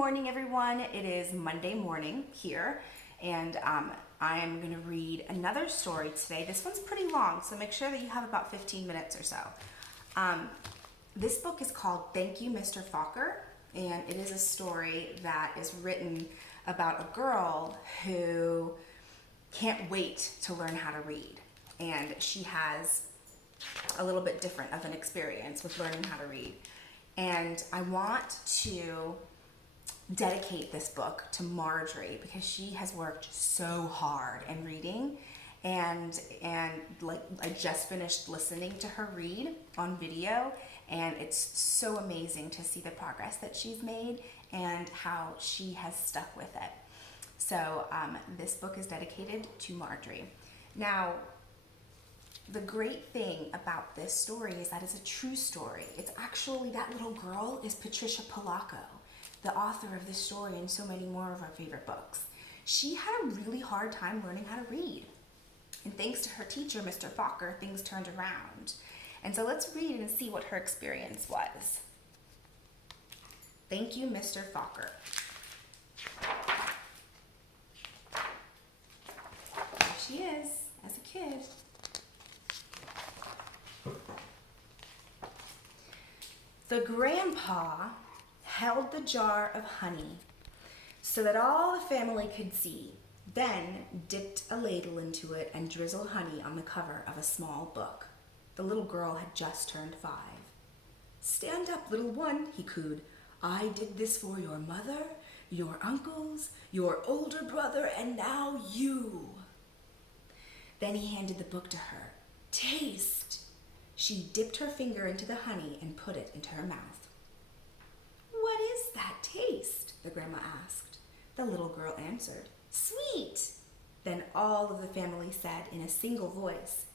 morning, everyone. It is Monday morning here, and I'm going to read another story today. This one's pretty long, so make sure that you have about 15 minutes or so. This book is called Thank You, Mr. Falker, and it is a story that is written about a girl who can't wait to learn how to read, and she has a little bit different of an experience with learning how to read. And I want to dedicate this book to Marjorie because she has worked so hard in reading, and like I just finished listening to her read on video, and it's so amazing to see the progress that she's made and how she has stuck with it. So this book is dedicated to Marjorie. Now, the great thing about this story is that it's a true story. It's actually, that little girl is Patricia Polacco, the author of this story and so many more of our favorite books. She had a really hard time learning how to read. And thanks to her teacher, Mr. Falker, things turned around. And so let's read and see what her experience was. Thank you, Mr. Falker. There she is, as a kid. The grandpa held the jar of honey so that all the family could see, then dipped a ladle into it and drizzled honey on the cover of a small book. The little girl had just turned 5. "Stand up, little one," he cooed. "I did this for your mother, your uncles, your older brother, and now you." Then he handed the book to her. "Taste." She dipped her finger into the honey and put it into her mouth. "What is that taste?" the grandma asked. The little girl answered, "Sweet." Then all of the family said in a single voice,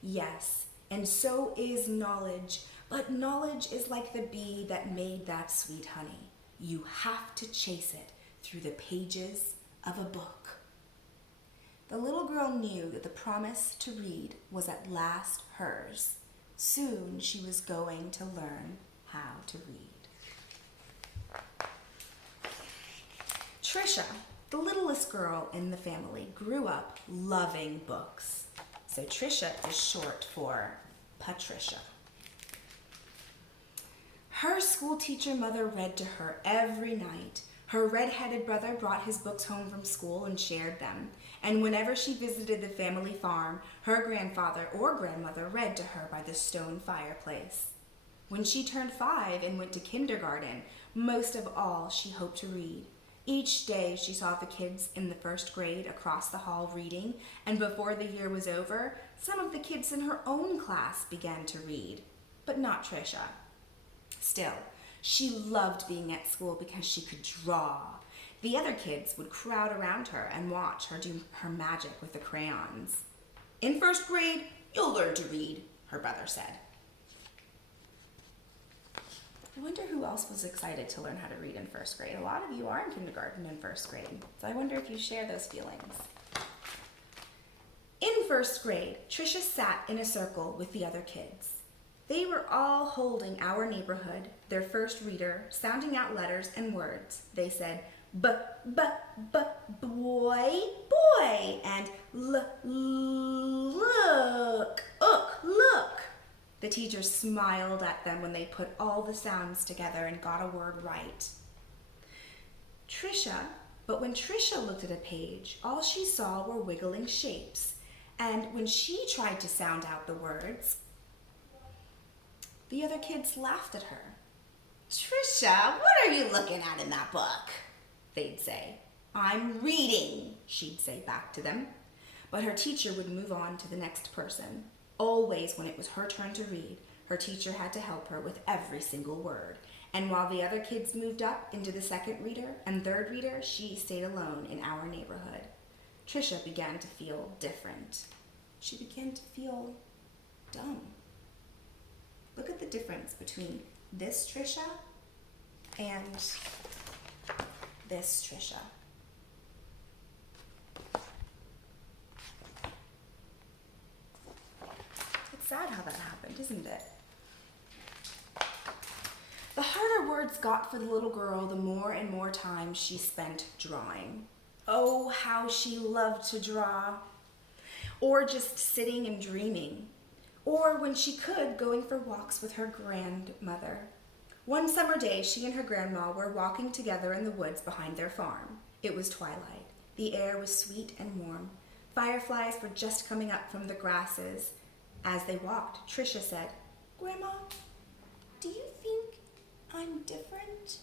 "Yes, and so is knowledge, but knowledge is like the bee that made that sweet honey. You have to chase it through the pages of a book." The little girl knew that the promise to read was at last hers. Soon she was going to learn how to read. Tricia, the littlest girl in the family, grew up loving books. So Tricia is short for Patricia. Her school teacher mother read to her every night. Her red-headed brother brought his books home from school and shared them. And whenever she visited the family farm, her grandfather or grandmother read to her by the stone fireplace. When she turned 5 and went to kindergarten, most of all she hoped to read. Each day she saw the kids in the 1st grade across the hall reading, and before the year was over, some of the kids in her own class began to read, but not Tricia. Still, she loved being at school because she could draw. The other kids would crowd around her and watch her do her magic with the crayons. "In 1st grade, you'll learn to read," her brother said. I wonder who else was excited to learn how to read in 1st grade. A lot of you are in kindergarten and 1st grade, so I wonder if you share those feelings. In 1st grade, Tricia sat in a circle with the other kids. They were all holding Our Neighborhood, their first reader, sounding out letters and words. They said, boy, boy, and look, look. The teacher smiled at them when they put all the sounds together and got a word right. But when Tricia looked at a page, all she saw were wiggling shapes. And when she tried to sound out the words, the other kids laughed at her. "Tricia, what are you looking at in that book?" they'd say. "I'm reading," she'd say back to them. But her teacher would move on to the next person. Always when it was her turn to read, her teacher had to help her with every single word. And while the other kids moved up into the 2nd reader and 3rd reader, she stayed alone in Our Neighborhood. Tricia began to feel different. She began to feel dumb. Look at the difference between this Tricia and this Tricia. It's sad how that happened, isn't it? The harder words got for the little girl, the more and more time she spent drawing. Oh, how she loved to draw. Or just sitting and dreaming. Or when she could, going for walks with her grandmother. One summer day, she and her grandma were walking together in the woods behind their farm. It was twilight. The air was sweet and warm. Fireflies were just coming up from the grasses. As they walked, Tricia said, "Grandma, do you think I'm different?"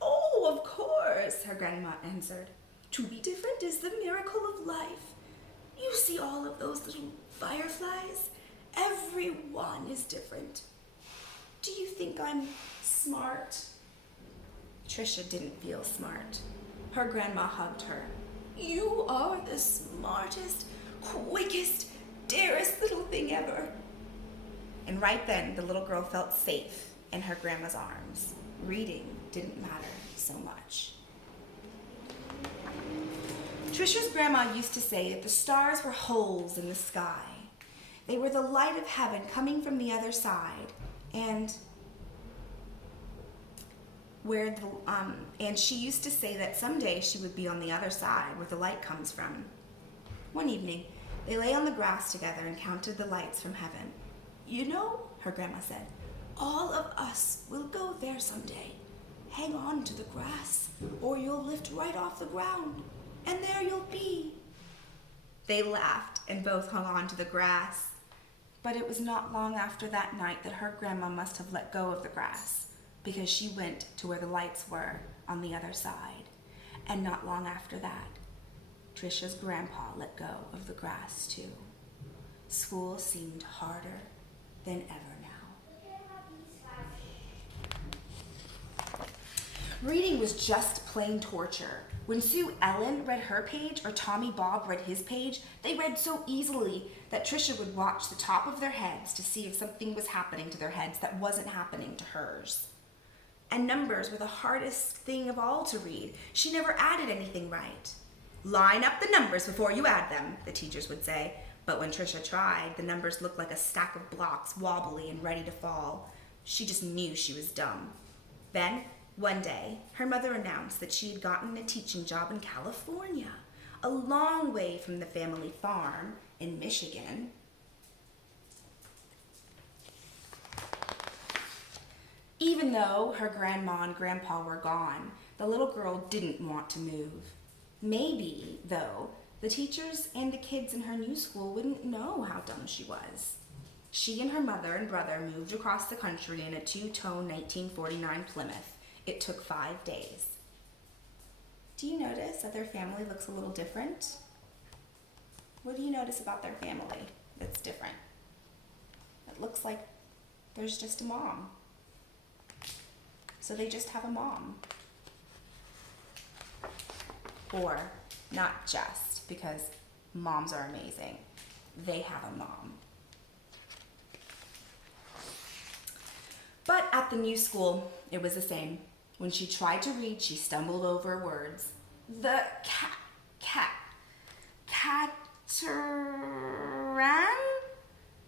"Oh, of course," her grandma answered. "To be different is the miracle of life. You see all of those little fireflies? Every one is different. Do you think I'm smart?" Tricia didn't feel smart. Her grandma hugged her. "You are the smartest, quickest, dearest little thing ever." And right then, the little girl felt safe in her grandma's arms. Reading didn't matter so much. Tricia's grandma used to say that the stars were holes in the sky. They were the light of heaven coming from the other side, and she used to say that someday she would be on the other side where the light comes from. One evening, they lay on the grass together and counted the lights from heaven. "You know," her grandma said, "all of us will go there someday. Hang on to the grass, or you'll lift right off the ground, and there you'll be." They laughed and both hung on to the grass. But it was not long after that night that her grandma must have let go of the grass, because she went to where the lights were on the other side. And not long after that, Tricia's grandpa let go of the grass too. School seemed harder than ever now. Reading was just plain torture. When Sue Ellen read her page or Tommy Bob read his page, they read so easily that Tricia would watch the top of their heads to see if something was happening to their heads that wasn't happening to hers. And numbers were the hardest thing of all to read. She never added anything right. "Line up the numbers before you add them," the teachers would say. But when Tricia tried, the numbers looked like a stack of blocks, wobbly and ready to fall. She just knew she was dumb. Then, one day, her mother announced that she had gotten a teaching job in California, a long way from the family farm in Michigan. Even though her grandma and grandpa were gone, the little girl didn't want to move. Maybe, though, the teachers and the kids in her new school wouldn't know how dumb she was. She and her mother and brother moved across the country in a two-tone 1949 Plymouth. It took 5 days. Do you notice that their family looks a little different? What do you notice about their family that's different? It looks like there's just a mom. So they just have a mom. Or not just, because moms are amazing. They have a mom. But at the new school, it was the same. When she tried to read, she stumbled over words. The Cateran?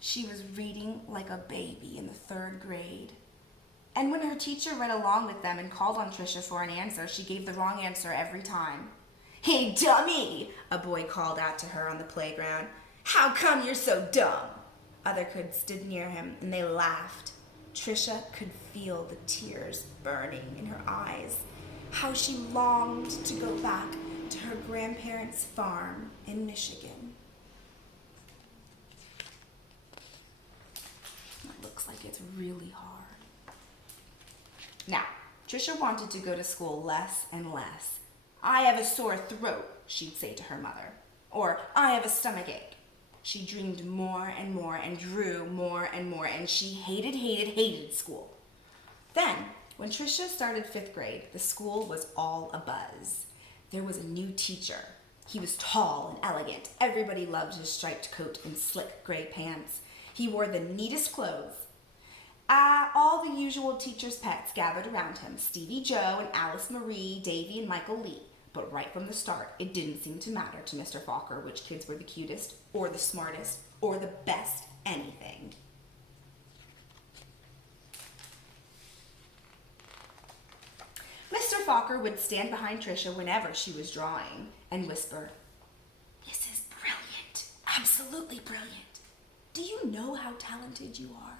She was reading like a baby in the 3rd grade. And when her teacher read along with them and called on Tricia for an answer, she gave the wrong answer every time. "Hey, dummy," a boy called out to her on the playground. "How come you're so dumb?" Other kids stood near him and they laughed. Tricia could feel the tears burning in her eyes. How she longed to go back to her grandparents' farm in Michigan. It looks like it's really hard. Now, Tricia wanted to go to school less and less. "I have a sore throat," she'd say to her mother. Or, "I have a stomachache." She dreamed more and more and drew more and more, and she hated school. Then, when Tricia started 5th grade, the school was all abuzz. There was a new teacher. He was tall and elegant. Everybody loved his striped coat and slick gray pants. He wore the neatest clothes. All the usual teacher's pets gathered around him, Stevie Joe and Alice Marie, Davy and Michael Lee. But right from the start, it didn't seem to matter to Mr. Falker which kids were the cutest, or the smartest, or the best anything. Falker would stand behind Tricia whenever she was drawing and whisper, "This is brilliant, absolutely brilliant. Do you know how talented you are?"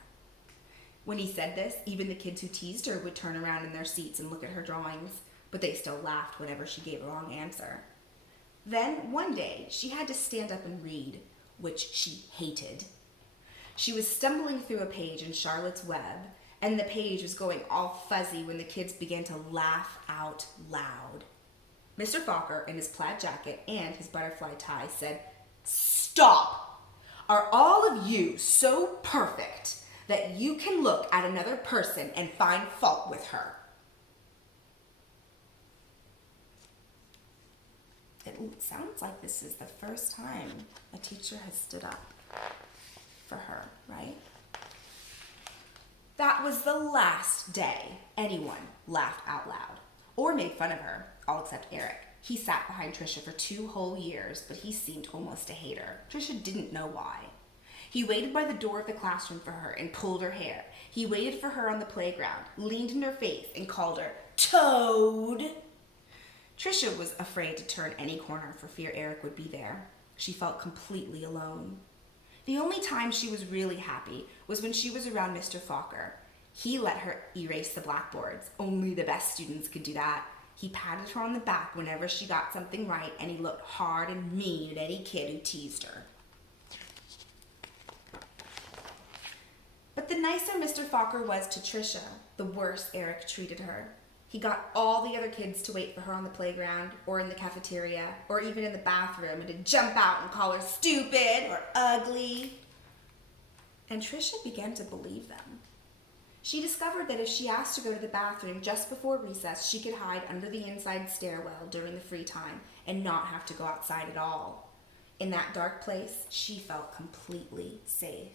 When he said this, even the kids who teased her would turn around in their seats and look at her drawings, but they still laughed whenever she gave a wrong answer. Then, one day, she had to stand up and read, which she hated. She was stumbling through a page in Charlotte's Web, and the page was going all fuzzy when the kids began to laugh out loud. Mr. Falker, in his plaid jacket and his butterfly tie, said, "Stop! Are all of you so perfect that you can look at another person and find fault with her?" It sounds like this is the first time a teacher has stood up for her, right? That was the last day anyone laughed out loud or made fun of her, all except Eric. He sat behind Tricia for 2 whole years, but he seemed almost to hate her. Tricia didn't know why. He waited by the door of the classroom for her and pulled her hair. He waited for her on the playground, leaned in her face, and called her Toad. Tricia was afraid to turn any corner for fear Eric would be there. She felt completely alone. The only time she was really happy was when she was around Mr. Falker. He let her erase the blackboards. Only the best students could do that. He patted her on the back whenever she got something right, and he looked hard and mean at any kid who teased her. But the nicer Mr. Falker was to Tricia, the worse Eric treated her. He got all the other kids to wait for her on the playground or in the cafeteria or even in the bathroom and to jump out and call her stupid or ugly. And Tricia began to believe them. She discovered that if she asked to go to the bathroom just before recess, she could hide under the inside stairwell during the free time and not have to go outside at all. In that dark place, she felt completely safe.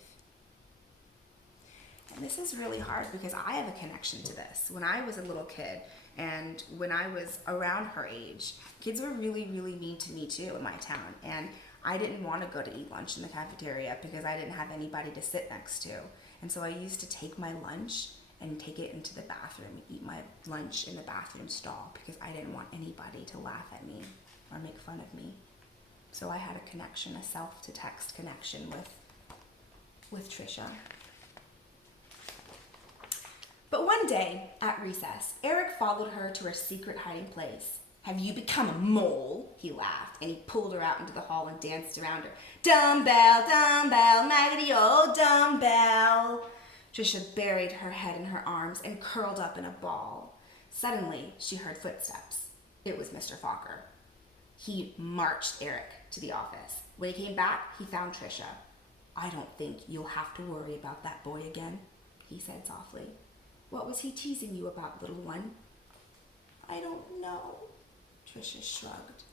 And this is really hard because I have a connection to this. When I was a little kid and when I was around her age, kids were really, really mean to me too in my town. And I didn't want to go to eat lunch in the cafeteria because I didn't have anybody to sit next to. And so I used to take my lunch and take it into the bathroom, eat my lunch in the bathroom stall because I didn't want anybody to laugh at me or make fun of me. So I had a connection, a self-to-text connection with Tricia. But one day, at recess, Eric followed her to her secret hiding place. "Have you become a mole?" he laughed, and he pulled her out into the hall and danced around her. "Dumbbell, dumbbell, maggoty old dumbbell." Tricia buried her head in her arms and curled up in a ball. Suddenly, she heard footsteps. It was Mr. Falker. He marched Eric to the office. When he came back, he found Tricia. "I don't think you'll have to worry about that boy again," he said softly. "What was he teasing you about, little one?" "I don't know," Tricia shrugged.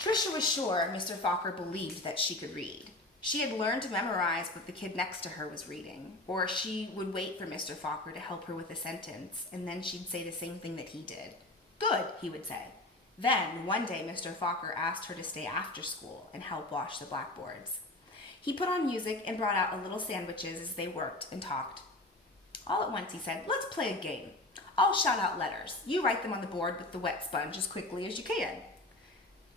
Tricia was sure Mr. Falker believed that she could read. She had learned to memorize what the kid next to her was reading, or she would wait for Mr. Falker to help her with a sentence, and then she'd say the same thing that he did. "Good," he would say. Then, one day, Mr. Falker asked her to stay after school and help wash the blackboards. He put on music and brought out a little sandwiches as they worked and talked. All at once he said, "Let's play a game. I'll shout out letters. You write them on the board with the wet sponge as quickly as you can."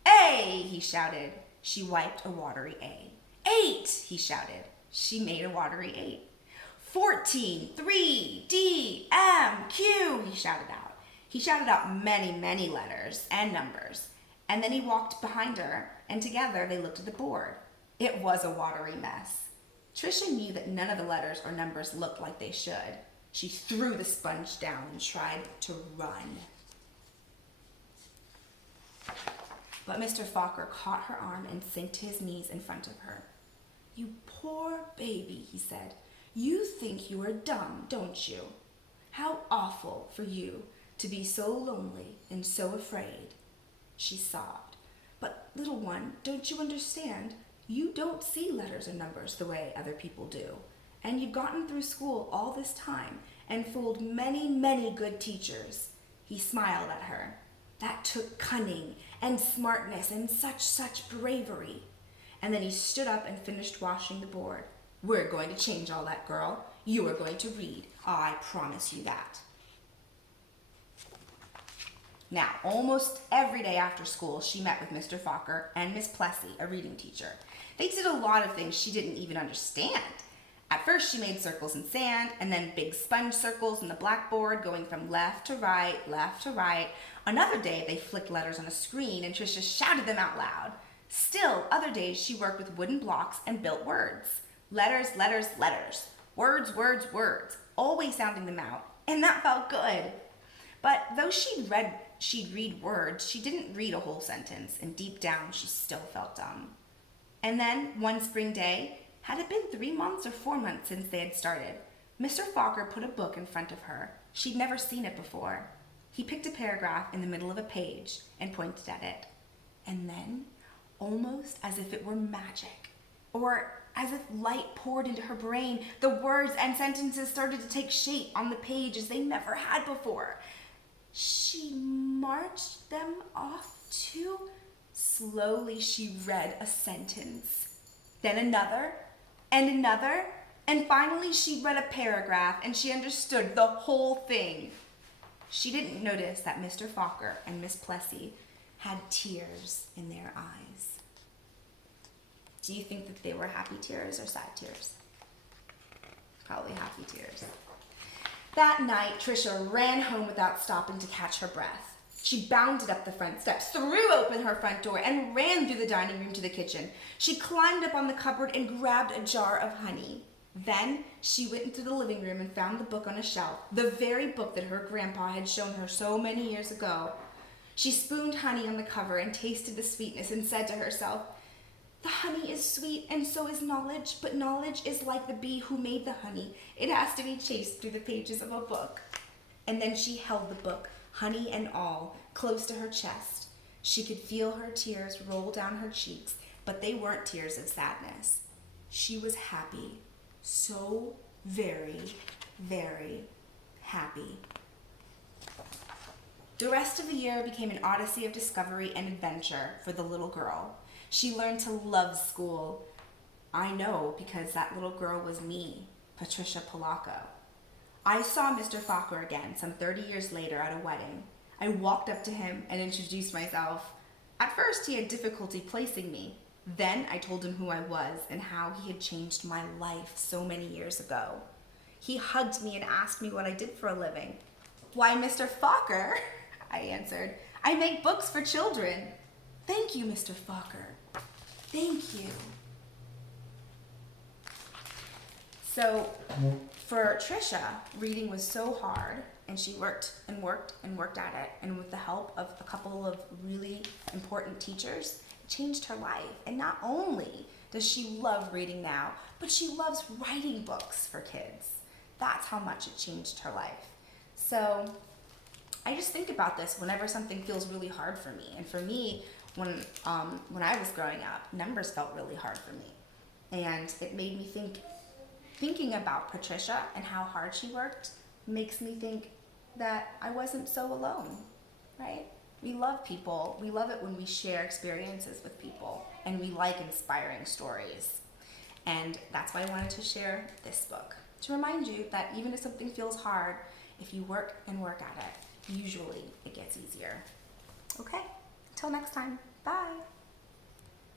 "A," he shouted. She wiped a watery A. "8," he shouted. She made a watery 8. 14, 3, D, M, Q, he shouted out. He shouted out many, many letters and numbers. And then he walked behind her, and together they looked at the board. It was a watery mess. Tricia knew that none of the letters or numbers looked like they should. She threw the sponge down and tried to run. But Mr. Falker caught her arm and sank to his knees in front of her. "You poor baby," he said. "You think you are dumb, don't you? How awful for you to be so lonely and so afraid." She sobbed. "But, little one, don't you understand? You don't see letters and numbers the way other people do. And you've gotten through school all this time and fooled many, many good teachers." He smiled at her. "That took cunning and smartness and such bravery." And then he stood up and finished washing the board. "We're going to change all that, girl. You are going to read. I promise you that. Now, almost every day after school, she met with Mr. Falker and Miss Plessy, a reading teacher. They did a lot of things she didn't even understand. At first, she made circles in sand, and then big sponge circles on the blackboard, going from left to right, left to right. Another day, they flicked letters on a screen, and Tricia shouted them out loud. Still, other days, she worked with wooden blocks and built words. Letters, letters, letters. Words, words, words. Always sounding them out, and that felt good. But though she'd read words, she didn't read a whole sentence, and deep down, she still felt dumb. And then, one spring day, had it been 3 months or 4 months since they had started, Mr. Falker put a book in front of her. She'd never seen it before. He picked a paragraph in the middle of a page and pointed at it. And then, almost as if it were magic, or as if light poured into her brain, the words and sentences started to take shape on the page as they never had before. She marched them off too. Slowly she read a sentence, then another, and another, and finally she read a paragraph and she understood the whole thing. She didn't notice that Mr. Falker and Miss Plessy had tears in their eyes. Do you think that they were happy tears or sad tears? Probably happy tears. That night, Tricia ran home without stopping to catch her breath. She bounded up the front steps, threw open her front door, and ran through the dining room to the kitchen. She climbed up on the cupboard and grabbed a jar of honey. Then she went into the living room and found the book on a shelf, the very book that her grandpa had shown her so many years ago. She spooned honey on the cover and tasted the sweetness and said to herself, "The honey is sweet and so is knowledge, but knowledge is like the bee who made the honey. It has to be chased through the pages of a book." And then she held the book, honey and all, close to her chest. She could feel her tears roll down her cheeks, but they weren't tears of sadness. She was happy, so very, very happy. The rest of the year became an odyssey of discovery and adventure for the little girl. She learned to love school. I know because that little girl was me, Patricia Polacco. I saw Mr. Falker again some 30 years later at a wedding. I walked up to him and introduced myself. At first, he had difficulty placing me. Then I told him who I was and how he had changed my life so many years ago. He hugged me and asked me what I did for a living. "Why, Mr. Falker," I answered, "I make books for children." "Thank you, Mr. Falker. Thank you." So for Tricia, reading was so hard, and she worked and worked and worked at it. And with the help of a couple of really important teachers, it changed her life. And not only does she love reading now, but she loves writing books for kids. That's how much it changed her life. So I just think about this whenever something feels really hard for me. And for me, when I was growing up, numbers felt really hard for me. And it made me thinking about Patricia and how hard she worked makes me think that I wasn't so alone, right? We love people. We love it when we share experiences with people, and we like inspiring stories. And that's why I wanted to share this book, to remind you that even if something feels hard, if you work and work at it, usually it gets easier. Okay, until next time, bye.